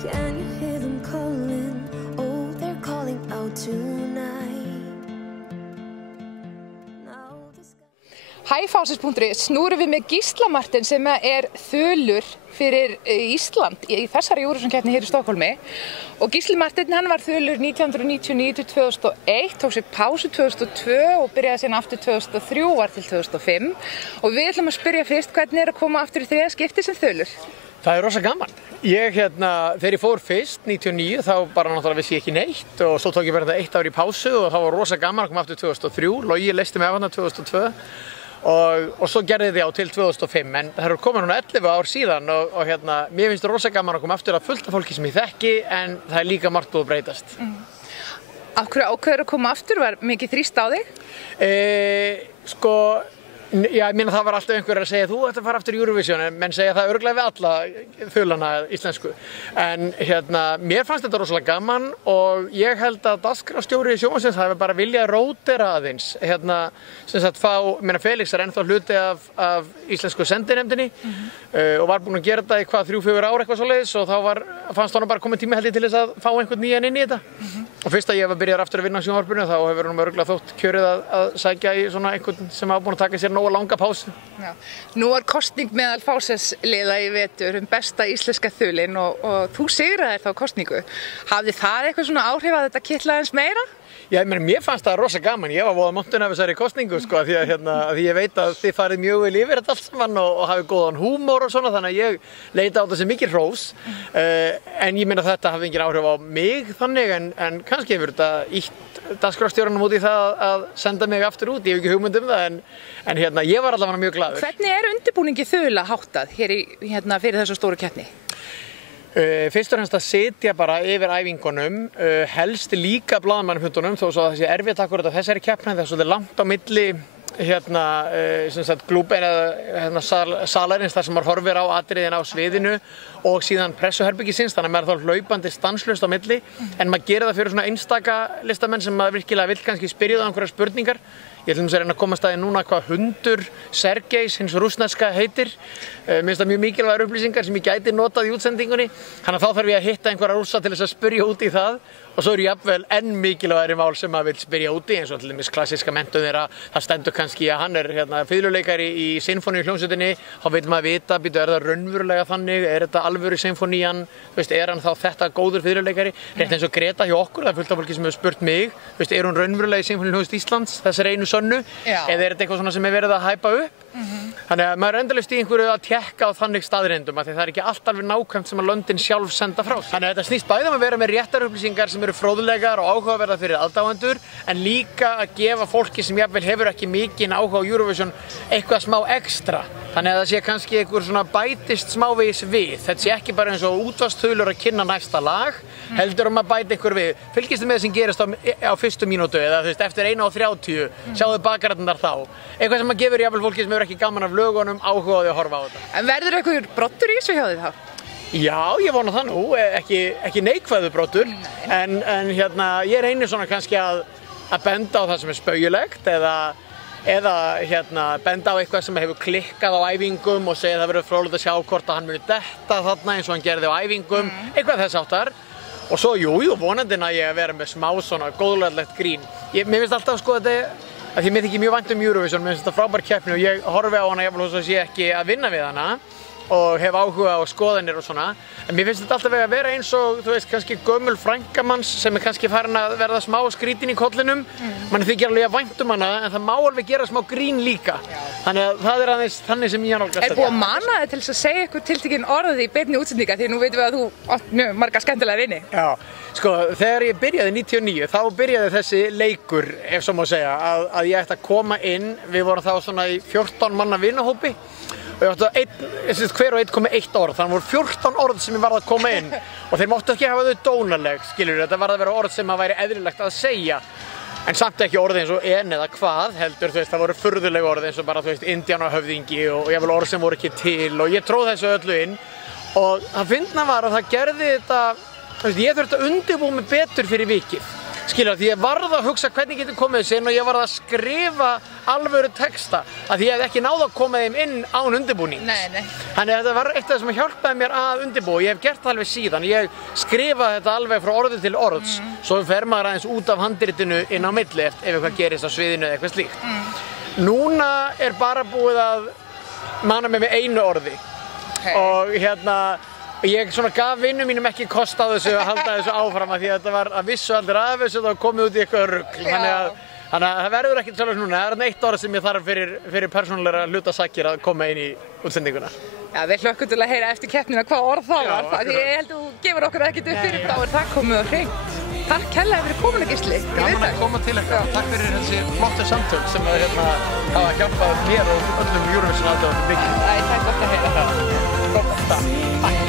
Can you hear them calling? Oh, they're calling out tonight. Hæ.Fásis.is, nú erum við með Gísla Martin sem þulur fyrir Ísland í þessari Eurovision-keppni hér í Stokkhólmi. Og Gísli Martin, hann var þulur 1999 til 2001, tók sér pásu 2002 og byrjaði síðan aftur 2003 og var til 2005. Og við ætlum að spyrja fyrst hvernig að koma aftur í þriðja skipti sem þulur. Það rosa gaman. Þegar ég fór fyrst, 99, þá bara náttúrulega vissi ég ekki neitt og svo tók ég bara eitt ár í pásu og það var rosa gaman að koma aftur 2003. Logi leysti mig af hana 2002 og svo gerði ég til 2005, en það eru komin núna 11 ár síðan og mér finnst rosa gaman að koma aftur að fullt af fólki sem ég þekki, en það líka margt búið að breytast. Af hverju ákveður að koma aftur? Var mikið þrýst á þig? Já, ég meina það var alltaf einhver að segja þú ætti að fara aftur í Eurovision, en menn segja það örugglega við alla þulana íslensku. En mér fannst þetta rosalega gaman og ég held að dagskrárstjóri sjónvarpsins hafi bara viljað rótera aðeins. Sem sagt Felix ennþá hluti af íslensku sendinefndinni og var búinn að gera þetta í 3-4 ár eitthvað svoleiðis og þá fannst honum bara komið tími held ég til þess að fá einhvern nýjan inn í þetta. Og fyrst að ég var byrjaður aftur að vinna á sjónvarpinu þá hefur honum örugglega þótt kjörið að sækja í svona einhvern sem hafa búinn að taka sér nógu langa pásu. Já. Nú var kosning meðal Fásis-liða í vetur besta íslenska þulinn og þú sigraðir þá kosningu. Hafði það eitthvað svona áhrif að þetta kitlaði eins meira? Já, mér fannst það rosa gaman. Ég var voða montinn af þessari kosningu því að ég veit að þið farið mjög vel yfir þetta allt saman og hafið góðan húmor og svona, þannig að ég leita á þessi mikið hrós. En ég meina þetta hafði engin áhrif á mig þannig, en kannski hefur þetta ítt dagskrárstjóranum út í það að senda mig aftur út. Ég hef ekki hugmynd um það, en ég var allavega mjög glaður. Hvernig undirbúningi þula háttað hér fyrir þessu stóru keppni? Fyrst og fremst að sitja bara yfir æfingunum, helst líka blaðamannafundunum, þó svo að það sé erfitt akkurat á þessari keppni, það er svolítið langt á milli glúben eða salarins þar sem maður horfir á atriðin á sviðinu og síðan pressuherbyggisins, þannig að maður er þá hlaupandi stanslaust á milli, en maður gerir það fyrir svona einstaka listamenn sem maður virkilega vill kannski spyrja það einhverjar spurningar. Ég ætlum að reyna að komast að því núna hvað hundur Sergejs, hins rússneska heitir. Mér finnst það mjög mikilvægar upplýsingar sem ég gæti notað í útsendingunni. Þannig að þá þarf ég að hitta einhverja rússa til þess að spyrja út í það. Og svo eru jafnvel enn mikilvægari mál sem maður vill spyrja út í, eins og til dæmis klassíska menntun þeirra. Það stendur kannski að hann fiðluleikari í sinfóníuhljómsveitinni. Þá vil maður vita, er það raunverulega þannig? Er þetta alvöru sinfónían? Er hann þá þetta góður fiðluleikari? Rétt eins og Greta hjá okkur, það er fullt af fólki sem hefur spurt mig. Er hún raunverulega í Sinfóníuhljómsveit Íslands, þessari einu sönnu? Eða er þetta eitthvað svona sem verið að hæpa upp? Þannig að maður endalaust í einhverju að tékka á þannig staðreyndum af því það er ekki allt alveg nákvæmt sem að löndin sjálf senda frá sér. Þannig að þetta snýst bæði að vera með réttar upplýsingar sem eru fróðlegar og áhugaverðar fyrir aðdáendur, en líka að gefa fólki sem jafnvel hefur ekki mikinn áhuga á Eurovision eitthvað smá ekstra. Þannig að það sé kannski einhver svona bætist smávegis við. Þetta sé ekki bara eins og útvarpsþulur að kynna næsta lag, heldur að bæta einhver við. Fylgist þið með sem gerist á fyrstu mínútu eða eftir 1:30, sjáðu bakararnar þá. Eitthvað sem að gefur jafnvel fólki sem hefur ekki gaman af lögunum áhuga á því að horfa á þetta. En verður einhver broddur í þessu hjá þig þá? Já, ég vona það nú, ekki neikvæður broddur, en ég reynir svona kannski að benda á það sem er spaugilegt eða benda á eitthvað sem hefur klikkað á æfingum og segja það verður fróðlegt að sjá hvort að hann muni detta þarna eins og hann gerði á æfingum, eitthvað þess áttar. Og svo, vonandi næ ég að vera með smá svona góðlegt grín. Mér finnst alltaf þetta að því mér þykir mjög vænt Eurovision, mér finnst þetta frábær keppni og ég horfi á hana jafnvel þess að sé ekki að vinna við hana og hef áhuga á skoðanir og svona. En mér finnst þetta alltaf að vera eins og, þú veist, kannski gömul frænkamanns sem er kannski farin að verða smá skrítin í kollinum. Manni þykir alveg að vænt um hana, en það má alveg gera smá grín líka. Þannig að það er aðeins þannig sem ég nálgast þetta. Er búið að mana þig til þess að segja eitthvað tiltekin orð í beinni útsendinga, því nú veitum við að þú átt mjög marga skemmtilega vini. Já, sko, þegar ég byrjaði 99, þá byrjaði þessi leikur, ef svo má segja, að ég ætti að koma inn. Við vorum þá svona í 14 manna vinahópi. Og ég átti hver og einn kom með 1 orð, þannig voru 14 orð sem ég varð að koma inn og þeir máttu ekki hafa þau dónaleg, skiljur, þetta varð að vera orð sem að væri eðlilegt að segja, en samt ekki orð eins og en eða hvað, heldur, þú veist, það voru furðuleg orð eins og bara, þú veist, indíánahöfðingi og jafnvel orð sem voru ekki til og ég tróð þessu öllu inn og það fyndna var að það gerði þetta, þú veist, ég þurfti að undirbúa mig betur fyrir vikið. Skilur, því ég varð að hugsa hvernig getur komið þessu inn og ég varð að skrifa alvöru texta að því ég hef ekki náð að koma þeim inn án undirbúnings. Nei. Þannig að þetta var eitt af það sem hjálpaði mér að undirbúa. Ég hef gert það alveg síðan. Ég skrifaði þetta alveg frá orði til orðs. Svo fer maður aðeins út af handritinu inn á milli ef eitthvað gerist á sviðinu eða eitthvað slíkt. Núna er bara búið að mana mig með einu orði. Og ég svona gaf vinnum mínum ekki kost á þessu að halda þessu áfram af því að þetta var að vissu allir af þessu og það var komið út í eitthvað rugl. Þannig að það verður ekkert svolítið núna. Það er eitt orð sem ég þarf fyrir persónulegra hlutasakir að koma inn í útsendinguna. Já, við hlökkum til að heyra eftir keppnina hvað orð það var. Því ég held að þú gefur okkur ekkert upp fyrir þá er það komið á hreint. Takk kærlega fyrir komuna, Gísli. Gaman að koma til ykkur. Takk fyrir þessi flottu samtöl sem hafa hjálpað mér og öllum Eurovision aðdáendum mikið. Það er gott að heyra það. Gott. Takk.